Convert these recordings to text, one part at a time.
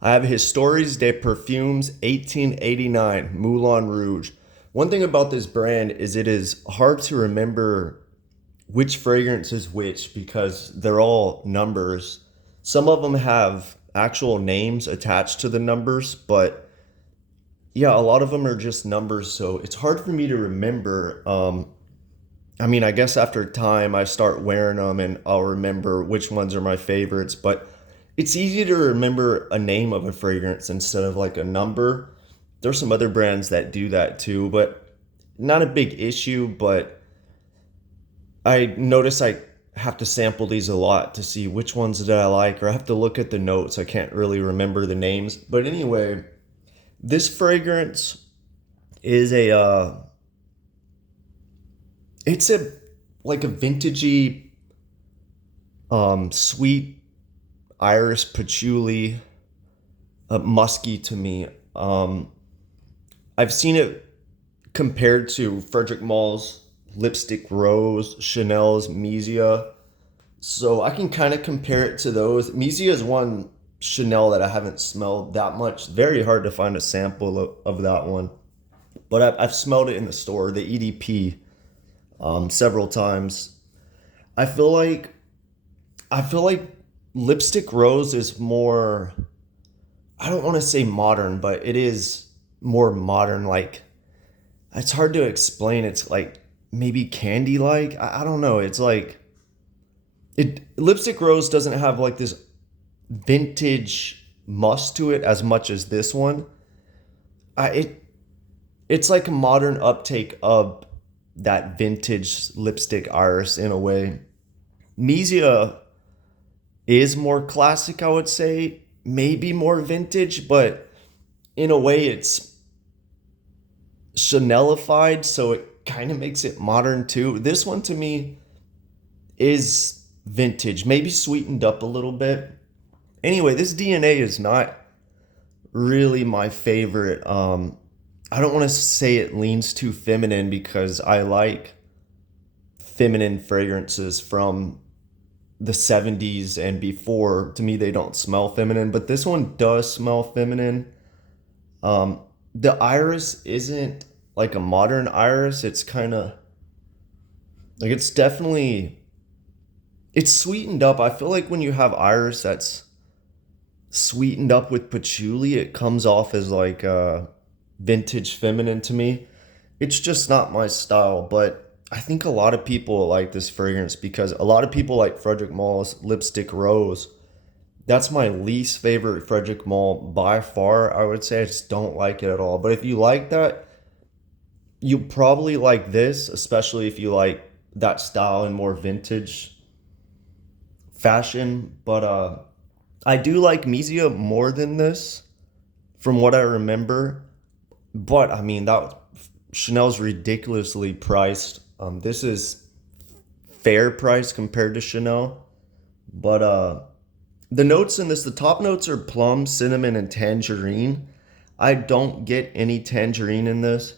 I have Histoires de Perfumes 1889 Moulin Rouge. One thing about this brand is it is hard to remember which fragrance is which because they're all numbers. Some of them have actual names attached to the numbers, but yeah, a lot of them are just numbers, so it's hard for me to remember. I guess after time I start wearing them and I'll remember which ones are my favorites, but it's easy to remember a name of a fragrance instead of like a number. There's some other brands that do that too, but not a big issue. But I notice I have to sample these a lot to see which ones that I like, or I have to look at the notes. I can't really remember the names. But anyway, this fragrance is it's a like a vintagey, sweet iris patchouli, musky to me. I've seen it compared to Frederick Mall's Lipstick Rose, Chanel's Misia. So I can kind of compare it to those. Misia is one Chanel that I haven't smelled that much. Very hard to find a sample of that one. But I've smelled it in the store, the EDP, several times. I feel like I feel like Lipstick Rose is more, I don't want to say modern, but it is more modern. Like, it's hard to explain. It's like maybe candy like. I don't know. It's like it Lipstick Rose doesn't have like this vintage must to it as much as this one. I it it's like a modern uptake of that vintage lipstick iris in a way. Misia is more classic, I would say, maybe more vintage, but in a way it's Chanelified, so it kind of makes it modern too. This one to me is vintage, maybe sweetened up a little bit. Anyway, this DNA is not really my favorite. I don't want to say it leans too feminine because I like feminine fragrances from the 70s and before. To me, they don't smell feminine, but this one does smell feminine. The iris isn't like a modern iris. It's kind of like it's sweetened up. I feel like when you have iris that's sweetened up with patchouli, it comes off as like vintage feminine to me. It's just not my style, but I think a lot of people like this fragrance because a lot of people like Frederick Mall's Lipstick Rose. That's my least favorite Frederick Mall by far. I would say I just don't like it at all. But if you like that, you probably like this, especially if you like that style and more vintage fashion. But I do like Misia more than this, from what I remember. But I mean that Chanel's ridiculously priced. This is fair price compared to Chanel. But the notes in this, the top notes are plum, cinnamon, and tangerine. I don't get any tangerine in this.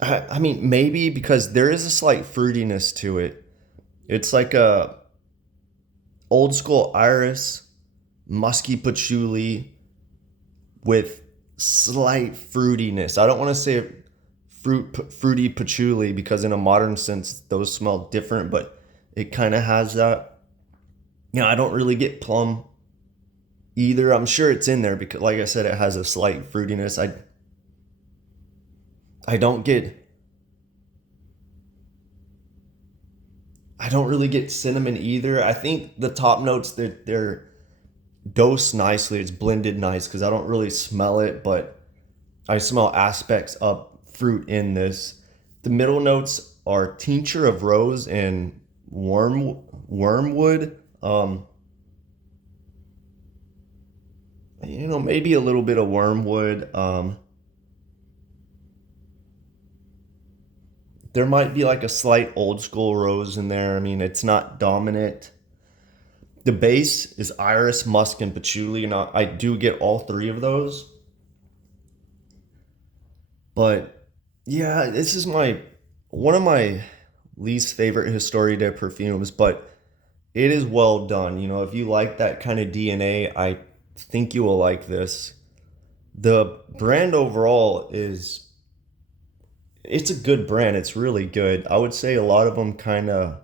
I mean, maybe because there is a slight fruitiness to it. It's like a old school iris, musky patchouli with slight fruitiness. I don't want to say fruity patchouli because in a modern sense those smell different, but it kind of has that. I don't really get plum either. I'm sure it's in there because like I said it has a slight fruitiness. I don't get I don't really get cinnamon either. I think the top notes they're dosed nicely. It's blended nice because I don't really smell it, but I smell aspects of fruit in this. The middle notes are tincture of rose and wormwood. Maybe a little bit of wormwood. There might be like a slight old school rose in there. I mean, it's not dominant. The base is iris, musk, and patchouli, and I do get all three of those. But yeah, this is my one of my least favorite Historia de perfumes. But it is well done. You know, if you like that kind of DNA, I think you will like this. The brand overall is it's a good brand. It's really good. I would say a lot of them kind of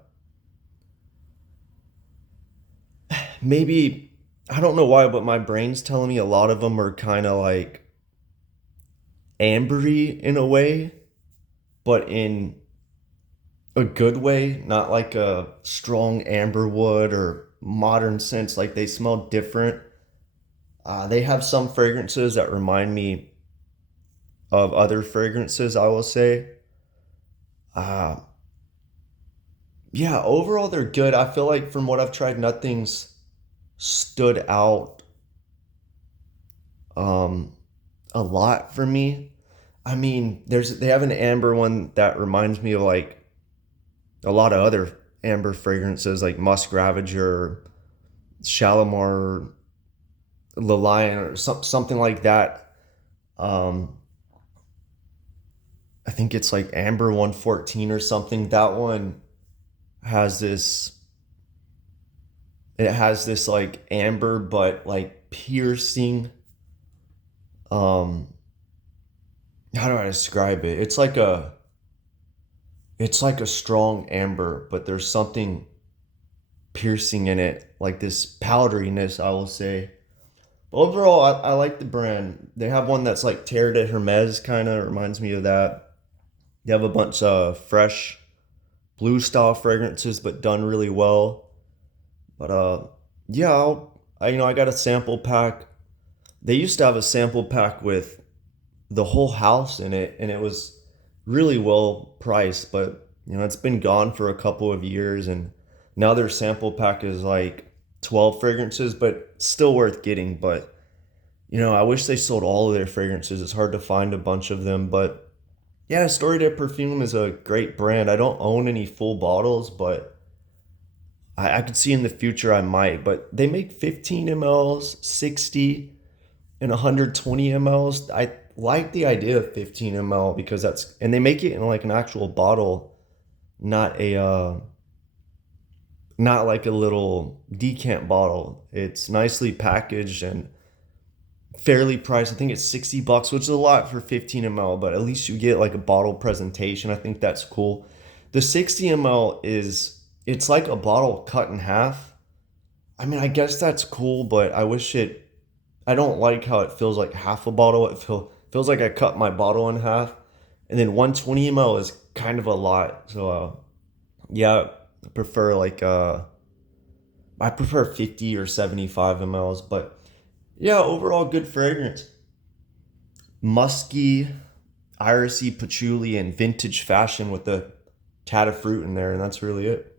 maybe I don't know why, but my brain's telling me a lot of them are kind of like ambery in a way, but in a good way, not like a strong amber wood or modern sense. Like they smell different. They have some fragrances that remind me of other fragrances, I will say. Uh, yeah, overall they're good. I feel like from what I've tried, nothing's stood out um, a lot for me. I mean, they have an amber one that reminds me of like a lot of other amber fragrances like Musk Ravager, Shalimar, Le Lion, or something like that. Um, I think it's like Amber 114 or something. That one has this it has this like amber but like piercing um how do I describe it? It's like a strong amber, but there's something piercing in it, like this powderiness, I will say. But overall, I like the brand. They have one that's like Terre de Hermes, kind of reminds me of that. They have a bunch of fresh blue style fragrances, but done really well. But yeah, I got a sample pack. They used to have a sample pack with the whole house in it, and it was really well priced. But it's been gone for a couple of years, and now their sample pack is like 12 fragrances, but still worth getting. But I wish they sold all of their fragrances. It's hard to find a bunch of them, but yeah, Story de Perfume is a great brand. I don't own any full bottles, but I could see in the future I might. But they make 15 mLs, 60, and 120 mLs. I like the idea of 15 ml because and they make it in like an actual bottle, not a not like a little decant bottle. It's nicely packaged and fairly priced. I think it's $60, which is a lot for 15 ml, but at least you get like a bottle presentation. I think that's cool. The 60 ml it's like a bottle cut in half. I mean, I guess that's cool, but I don't like how it feels like half a bottle. Feels like I cut my bottle in half. And then 120 ml is kind of a lot. So yeah, I prefer I prefer 50 or 75 mLs, but yeah, overall good fragrance. Musky, irisy, patchouli, and vintage fashion with the tad of fruit in there, and that's really it.